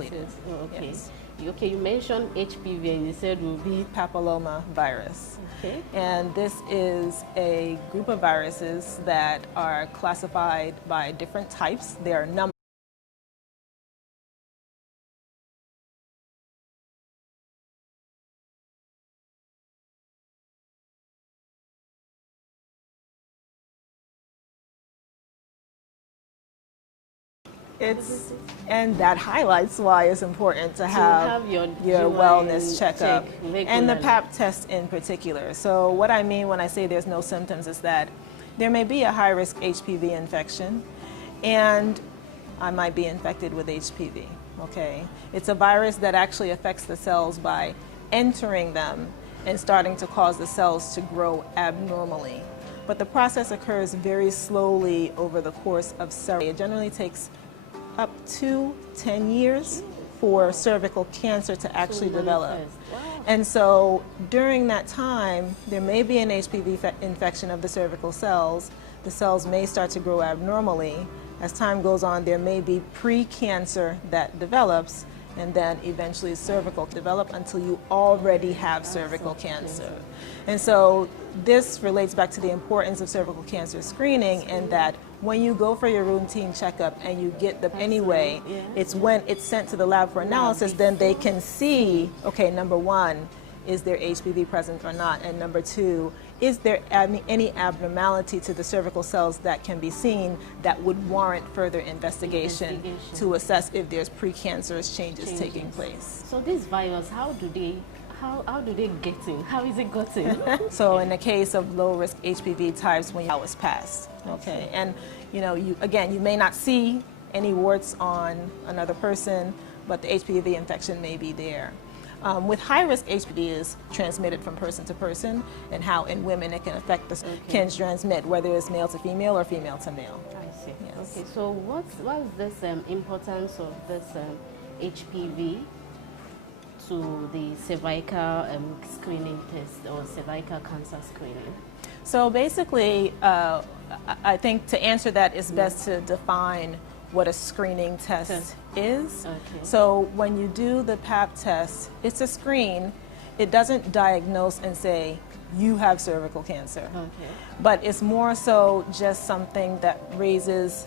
Okay. Yes. Okay, you mentioned HPV and you said will be Papilloma virus. okay. And this is a group of viruses that are classified by different types. There are numbers. And that highlights why it's important to have your wellness checkup and the regularly. pap test in particular. So what I mean when I say there's no symptoms is that there may be a high-risk HPV infection and I might be infected with HPV, okay? It's a virus that actually affects the cells by entering them and starting to cause the cells to grow abnormally. But the process occurs very slowly over the course of several. It generally takes up to 10 years for cervical cancer to actually develop. Wow. And so during that time, there may be an HPV infection of the cervical cells. The cells may start to grow abnormally. As time goes on, there may be pre-cancer that develops, and then eventually cervical develop until you already have cervical cancer. And so this relates back to the importance of cervical cancer screening, and that when you go for your routine checkup and you get the anyway, it's when it's sent to the lab for analysis, then they can see, okay, number one, is there HPV present or not? And number two, is there any abnormality to the cervical cells that can be seen that would warrant further investigation to assess if there's precancerous changes taking place? So this virus, how do they get in? How is it gotten? So in the case of low-risk HPV types, when hours passed, okay, and you may not see any warts on another person, but the HPV infection may be there. With high-risk HPV is transmitted from person to person, and how in women it can affect can transmit, whether it's male to female or female to male. I see. Yes. Okay, so what's this importance of this HPV to the cervical screening test or cervical cancer screening? So basically, I think to answer that, it's best to define what a screening test is. Okay. So when you do the pap test, it's a screen. It doesn't diagnose and say, you have cervical cancer. Okay. But it's more so just something that raises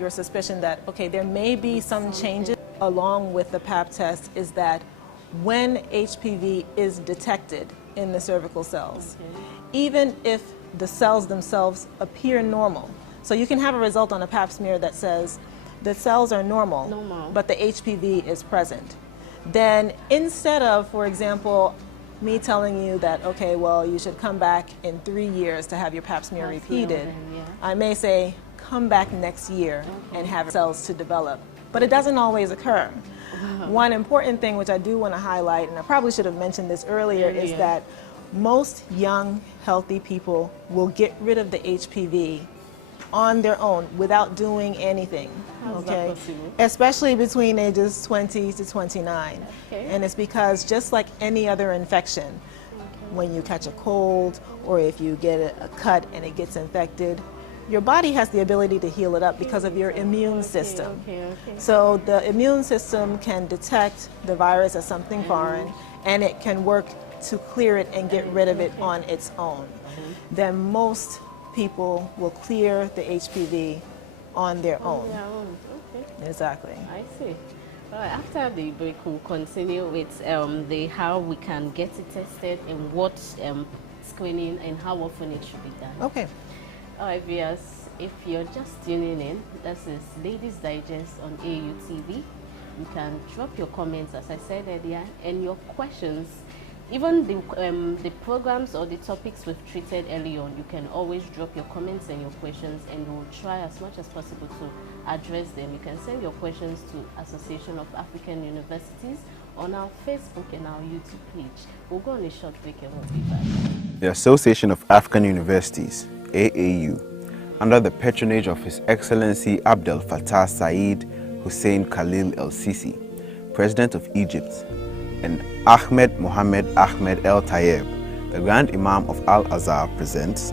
your suspicion that, okay, there may be some changes. Along with the pap test is that when HPV is detected in the cervical cells, even if the cells themselves appear normal, so you can have a result on a pap smear that says the cells are normal, but the HPV is present. Then instead of, for example, me telling you that, okay, well, you should come back in 3 years to have your pap smear repeated, I may say, come back next year and have cells to develop. But it doesn't always occur. One important thing which I do want to highlight, and I probably should have mentioned this earlier, is that most young, healthy people will get rid of the HPV on their own without doing anything. How's that possible? Especially between ages 20 to 29. And it's because just like any other infection, when you catch a cold or if you get a cut and it gets infected, your body has the ability to heal it up because of your immune system. So the immune system can detect the virus as something foreign, and it can work to clear it and get rid of it on its own. Then most people will clear the HPV on their own. Exactly. I see. After the break, we'll continue with how we can get it tested and what screening and how often it should be done. Okay. All right, viewers, if you're just tuning in, this is Ladies Digest on AAU TV. You can drop your comments, as I said earlier, and your questions. Even the programs or the topics we've treated early on, you can always drop your comments and your questions, and we'll try as much as possible to address them. You can send your questions to Association of African Universities on our Facebook and our YouTube page. We'll go on a short break and we'll be back. The Association of African Universities, AAU, under the patronage of His Excellency Abdel Fattah Said Hussein Khalil El-Sisi, President of Egypt, and Ahmed Mohamed Ahmed El Tayeb, the Grand Imam of Al-Azhar, presents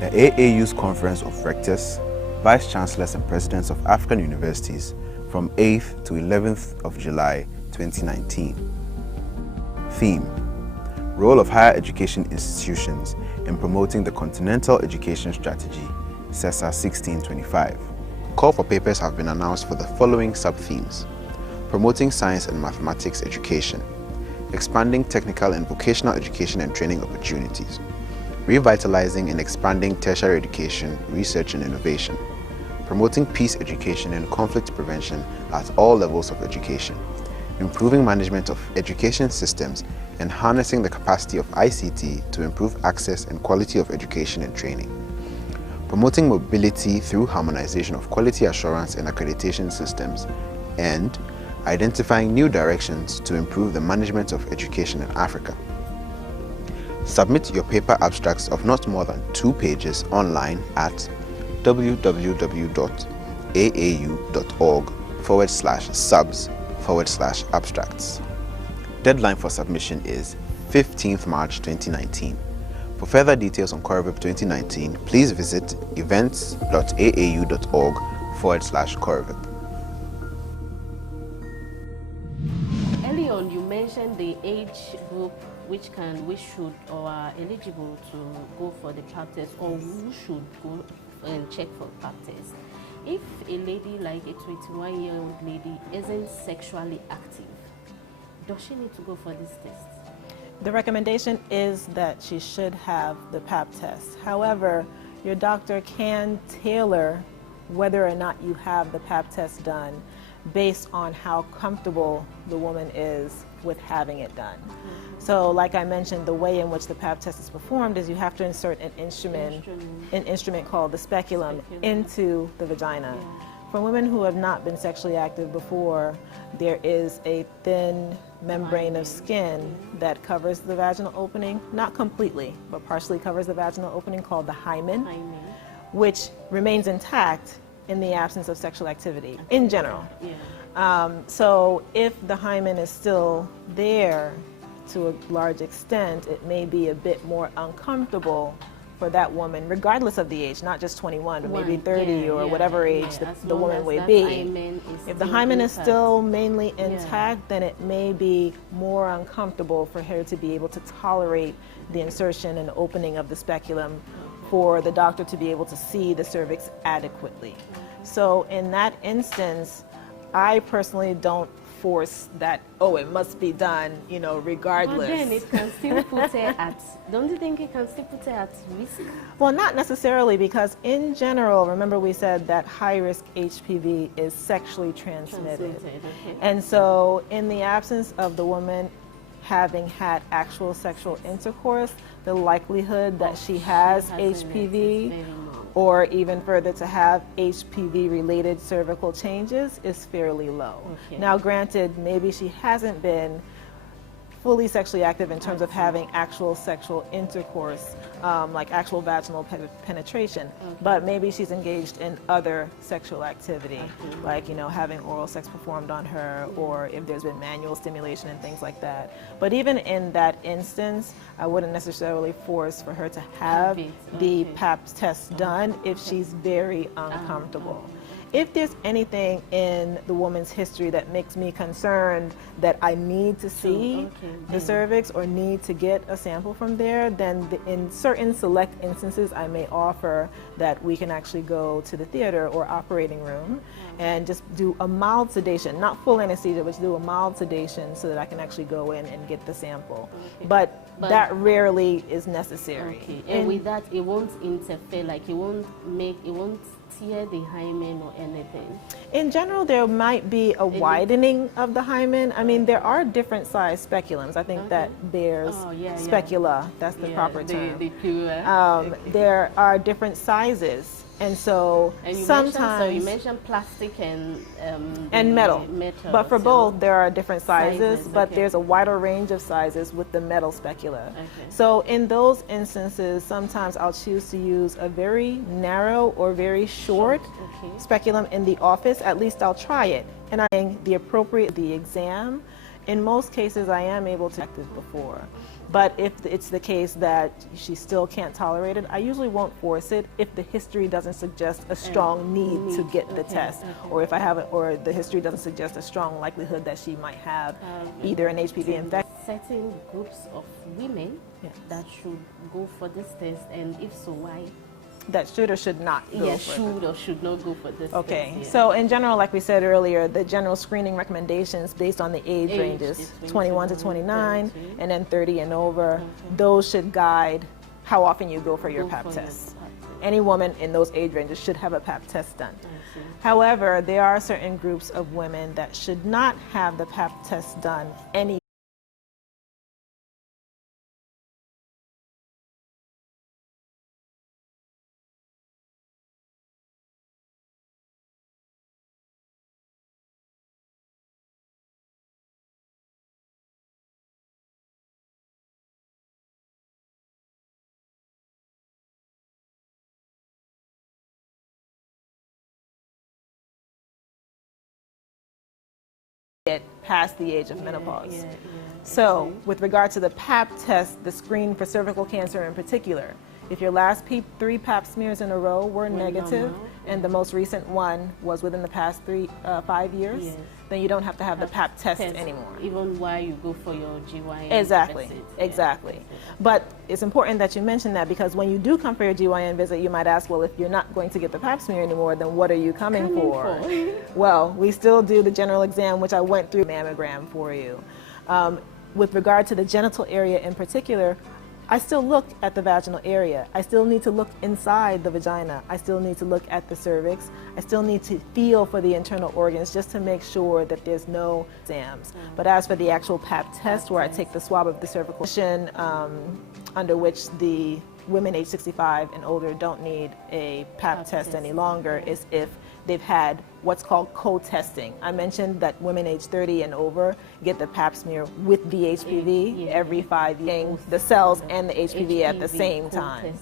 the AAU's Conference of Rectors, Vice Chancellors and Presidents of African Universities from 8th to 11th of July 2019. Theme: Role of higher education institutions in promoting the Continental Education Strategy, CESA 1625. Call for papers have been announced for the following sub-themes: promoting science and mathematics education, expanding technical and vocational education and training opportunities, revitalizing and expanding tertiary education, research and innovation, promoting peace education and conflict prevention at all levels of education, improving management of education systems and harnessing the capacity of ICT to improve access and quality of education and training, promoting mobility through harmonization of quality assurance and accreditation systems, and identifying new directions to improve the management of education in Africa. Submit your paper abstracts of not more than 2 pages online at www.aau.org/subs/abstracts. Deadline for submission is 15th March 2019. For further details on Corevip 2019, please visit events.aau.org/Corevip. Early on, you mentioned the age group which should or are eligible to go for the pap test, or who should go and check for pap test. If a lady like a 21-year-old lady isn't sexually active, does she need to go for this test? The recommendation is that she should have the pap test. However, your doctor can tailor whether or not you have the pap test done based on how comfortable the woman is with having it done. So like I mentioned, the way in which the pap test is performed is you have to insert an instrument called the speculum into the vagina. Yeah. For women who have not been sexually active before, there is a thin membrane of skin that covers the vaginal opening, not completely, but partially covers the vaginal opening, called the hymen, which remains intact in the absence of sexual activity in general. Yeah. So if the hymen is still there to a large extent, it may be a bit more uncomfortable for that woman, regardless of the age, not just 21, but maybe 30 or whatever age the woman may be. If the hymen is still mainly intact, then it may be more uncomfortable for her to be able to tolerate the insertion and opening of the speculum for the doctor to be able to see the cervix adequately. So in that instance, I personally don't force that, oh, it must be done, regardless. But then it can still put her at, don't you think it can still put her at risk? Well, not necessarily, because in general, remember we said that high-risk HPV is sexually transmitted. Okay. And so in the absence of the woman having had actual sexual intercourse, the likelihood that she has HPV, or even further to have HPV-related cervical changes, is fairly low. Okay. Now granted, maybe she hasn't been fully sexually active in terms of having actual sexual intercourse, like actual vaginal penetration, but maybe she's engaged in other sexual activity, like having oral sex performed on her, or if there's been manual stimulation and things like that. But even in that instance, I wouldn't necessarily force for her to have the pap test done if she's very uncomfortable. If there's anything in the woman's history that makes me concerned that I need to see the cervix or need to get a sample from there, then in certain select instances I may offer that we can actually go to the theater or operating room and just do a mild sedation, not full anesthesia, but do a mild sedation so that I can actually go in and get the sample. But that rarely is necessary. Okay. And with that, it won't interfere, like it won't tear the hymen or anything? In general, there might be a widening of the hymen. I mean, there are different size speculums. I think that bears specula, that's the proper term. There are different sizes. And so sometimes you mentioned plastic and metal. But for both, there are different sizes, but there's a wider range of sizes with the metal specula. So in those instances, sometimes I'll choose to use a very narrow or very short speculum in the office. At least I'll try it. And I think the exam In most cases, I am able to act it before. But if it's the case that she still can't tolerate it, I usually won't force it if the history doesn't suggest a strong need to get the test, or if I have it, or the history doesn't suggest a strong likelihood that she might have either an HPV infection. Certain groups of women that should go for this test, and if so, why? That should or should not go Yeah, for should or should not go for this Okay, test. Yeah. so in general, like we said earlier, the general screening recommendations based on the age ranges, 21 to 29, and then 30 and over, those should guide how often you go for your pap test. Any woman in those age ranges should have a pap test done. However, there are certain groups of women that should not have the pap test done any get past the age of menopause. So with regard to the pap test, the screen for cervical cancer in particular, if your last 3 pap smears in a row were negative, and the most recent one was within the past 5 years, then you don't have to have the pap test anymore. Even while you go for your GYN Exactly, visit. exactly. But it's important that you mention that, because when you do come for your GYN visit, you might ask, well, if you're not going to get the pap smear anymore, then what are you coming for? Well, we still do the general exam, which I went through, mammogram for you. With regard to the genital area in particular, I still look at the vaginal area. I still need to look inside the vagina. I still need to look at the cervix. I still need to feel for the internal organs just to make sure that there's no exams. But as for the actual pap test, where I take the swab of the cervical position, under which the women age 65 and older don't need a pap test any longer, is if they've had what's called co-testing. I mentioned that women age 30 and over get the pap smear with the HPV every 5 years, the cells and the HPV at the same time.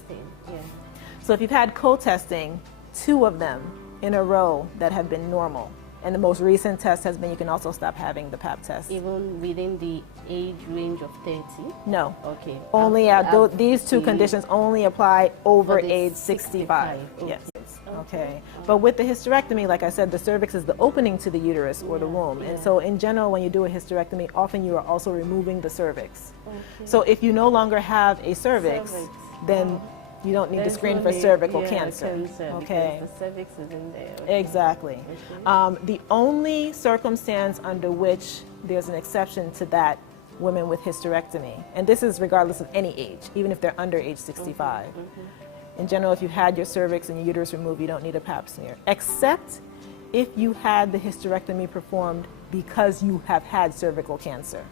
So if you've had co-testing, 2 of them in a row that have been normal, and the most recent test has been you can also stop having the pap test. Even within the age range of 30? No. Okay. Only these 2 conditions only apply over age 65. Yes. Okay. But with the hysterectomy, like I said, the cervix is the opening to the uterus or the womb. And so in general, when you do a hysterectomy, often you are also removing the cervix. So if you no longer have a cervix, then you don't need to screen for cervical cancer. Okay. The cervix is in there. Exactly. The only circumstance under which there's an exception to that, women with hysterectomy, and this is regardless of any age, even if they're under age 65. In general, if you had your cervix and your uterus removed, you don't need a pap smear, except if you had the hysterectomy performed because you have had cervical cancer.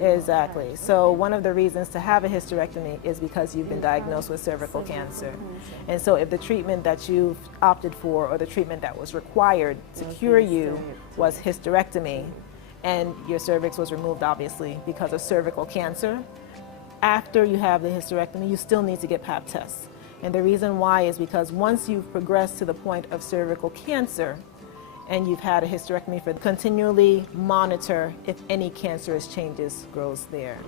Exactly. So one of the reasons to have a hysterectomy is because you've been diagnosed with cervical cancer. And so if the treatment that you've opted for, or the treatment that was required to cure you, was hysterectomy, and your cervix was removed obviously because of cervical cancer, after you have the hysterectomy, you still need to get pap tests. And the reason why is because once you've progressed to the point of cervical cancer and you've had a hysterectomy, for continually monitor if any cancerous changes grows there,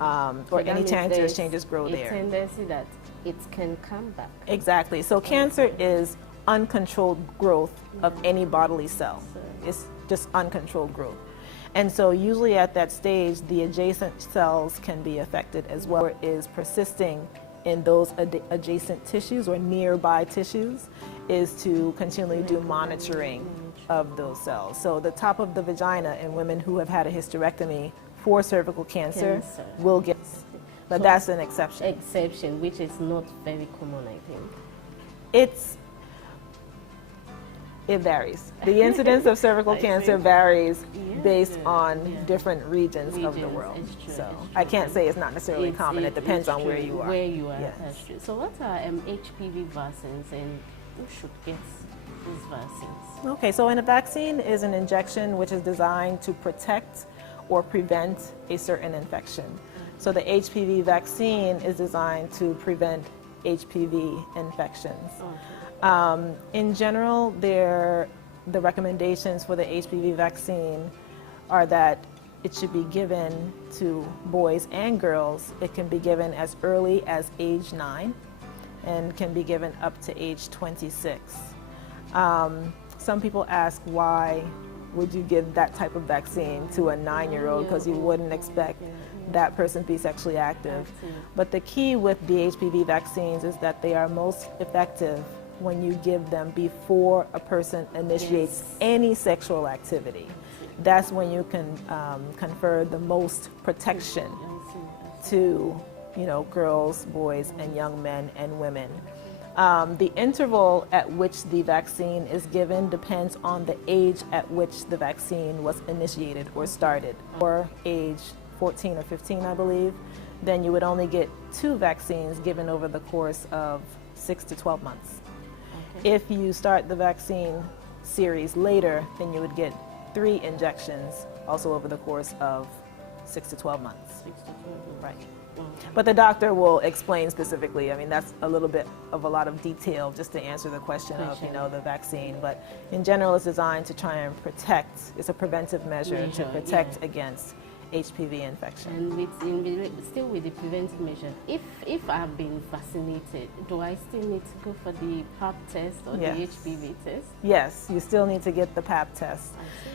or any cancerous changes grow there. A tendency that it can come back. Exactly. So cancer is uncontrolled growth of any bodily cell. It's just uncontrolled growth. And so usually at that stage, the adjacent cells can be affected as well. It is persisting in those adjacent tissues or nearby tissues is to continually do monitoring of those cells. So the top of the vagina in women who have had a hysterectomy for cervical cancer will get, but so that's an exception. Exception, which is not very common, I think. It varies. The incidence of cervical cancer varies based on different regions of the world. So I can't say it's not necessarily common. It depends on where you are. Where you are, that's true. So what are HPV vaccines, and who should get these vaccines? Okay, so a vaccine is an injection which is designed to protect or prevent a certain infection. So the HPV vaccine is designed to prevent HPV infections. In general, the recommendations for the HPV vaccine are that it should be given to boys and girls. It can be given as early as age 9 and can be given up to age 26. Some people ask, why would you give that type of vaccine to a 9-year-old, because you wouldn't expect that person to be sexually active. But the key with the HPV vaccines is that they are most effective when you give them before a person initiates any sexual activity. That's when you can confer the most protection to, girls, boys, and young men and women. The interval at which the vaccine is given depends on the age at which the vaccine was initiated or started. Or age 14 or 15, I believe, then you would only get 2 vaccines given over the course of 6 to 12 months. Okay. If you start the vaccine series later, then you would get 3 injections also over the course of 6 to 12 months. 6 to 12 months. Right. But the doctor will explain specifically. I mean, that's a little bit of a lot of detail just to answer the question of, the vaccine. But in general, it's designed to try and protect. It's a preventive measure to protect against HPV infection. And still with the preventive measure, if I've been vaccinated, do I still need to go for the pap test or the HPV test? Yes, you still need to get the pap test.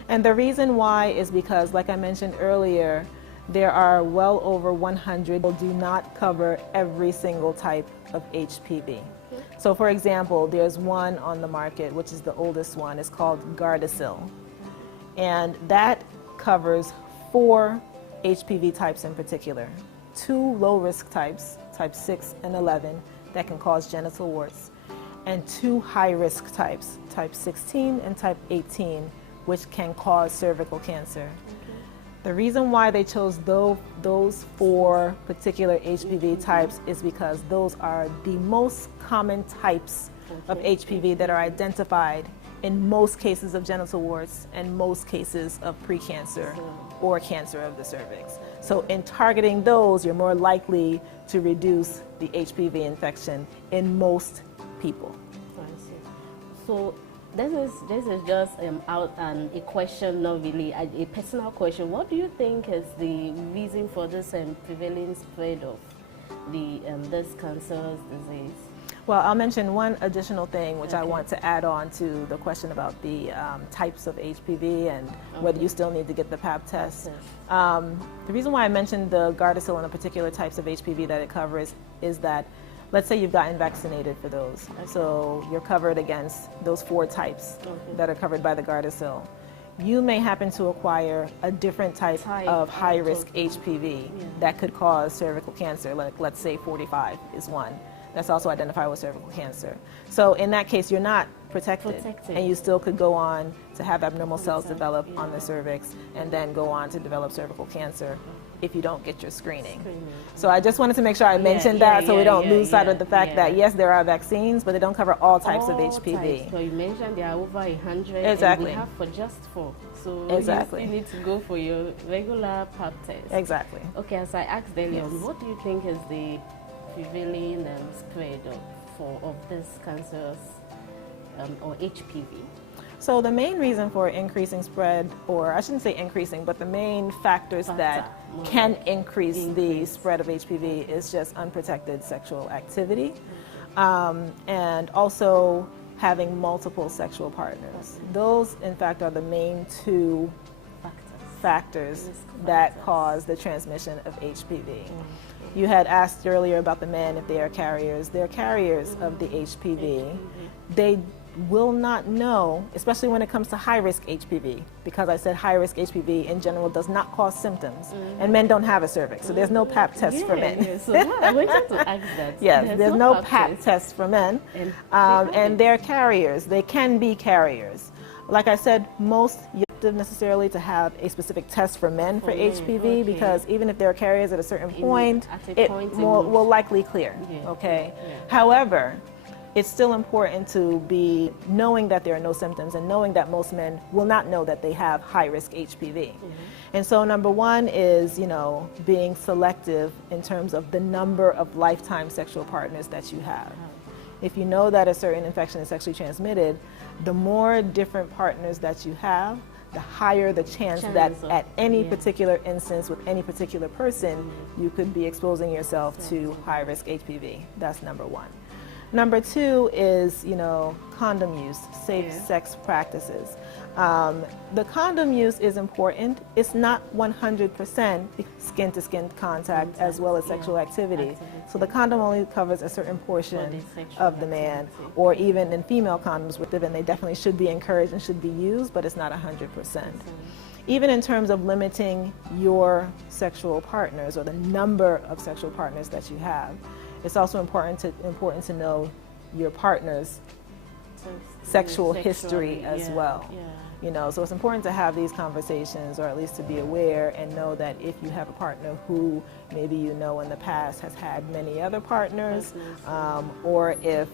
And the reason why is because, like I mentioned earlier, there are well over 100 do not cover every single type of HPV. So for example, there's one on the market, which is the oldest one. It's called Gardasil. And that covers 4 HPV types in particular. 2 low-risk types, type 6 and 11, that can cause genital warts, and 2 high-risk types, type 16 and type 18, which can cause cervical cancer. The reason why they chose those 4 particular HPV types is because those are the most common types of HPV that are identified in most cases of genital warts and most cases of precancer or cancer of the cervix. So in targeting those, you're more likely to reduce the HPV infection in most people. I see. So this is just a question, not really a personal question. What do you think is the reason for this prevailing spread of this cancerous disease? Well, I'll mention one additional thing which I want to add on to the question about the types of HPV and whether you still need to get the pap test. The reason why I mentioned the Gardasil and the particular types of HPV that it covers is that, let's say you've gotten vaccinated for those. So you're covered against those 4 types that are covered by the Gardasil. You may happen to acquire a different type of high-risk HPV that could cause cervical cancer, like let's say 45 is one. That's also identified with cervical cancer. So in that case, you're not protected. And you still could go on to have abnormal cells develop on the cervix and then go on to develop cervical cancer if you don't get your screening. So I just wanted to make sure I mentioned that so we don't lose sight of the fact that yes, there are vaccines, but they don't cover all types of HPV. So you mentioned there are over 100 Exactly. and we have for just 4. So exactly. you still need to go for your regular pap test. Exactly. Okay, as I asked earlier, what do you think is the prevailing spread of this cancerous or HPV? So the main reason for increasing spread, or I shouldn't say increasing, but the main factors that can increase the spread of HPV is just unprotected sexual activity and also having multiple sexual partners. Those, in fact, are the main 2 factors that cause the transmission of HPV. You had asked earlier about the men, if they are carriers. They're carriers of the HPV. They will not know, especially when it comes to high-risk HPV, because I said high-risk HPV in general does not cause symptoms, and men don't have a cervix, so there's no pap test for men. So I wanted to ask that. Yes, there's no pap test for men, and they're carriers. They can be carriers. Like I said, most you don't have necessarily to have a specific test for men for HPV because even if they're carriers at a certain point, it will likely clear. However, it's still important to be knowing that there are no symptoms and knowing that most men will not know that they have high-risk HPV. And so number 1 is, being selective in terms of the number of lifetime sexual partners that you have. If you know that a certain infection is sexually transmitted, the more different partners that you have, the higher the chance that at any particular instance with any particular person, you could be exposing yourself to high-risk HPV. That's number one. Number two is, condom use, safe sex practices. The condom use is important. It's not 100% skin-to-skin contact as well as sexual activity. So the condom only covers a certain portion of the man, or even in female condoms with them, they definitely should be encouraged and should be used, but it's not 100%. Even in terms of limiting your sexual partners or the number of sexual partners that you have, it's also important to know your partner's sexual history as well. So it's important to have these conversations, or at least to be aware and know that if you have a partner who maybe in the past has had many other partners, or if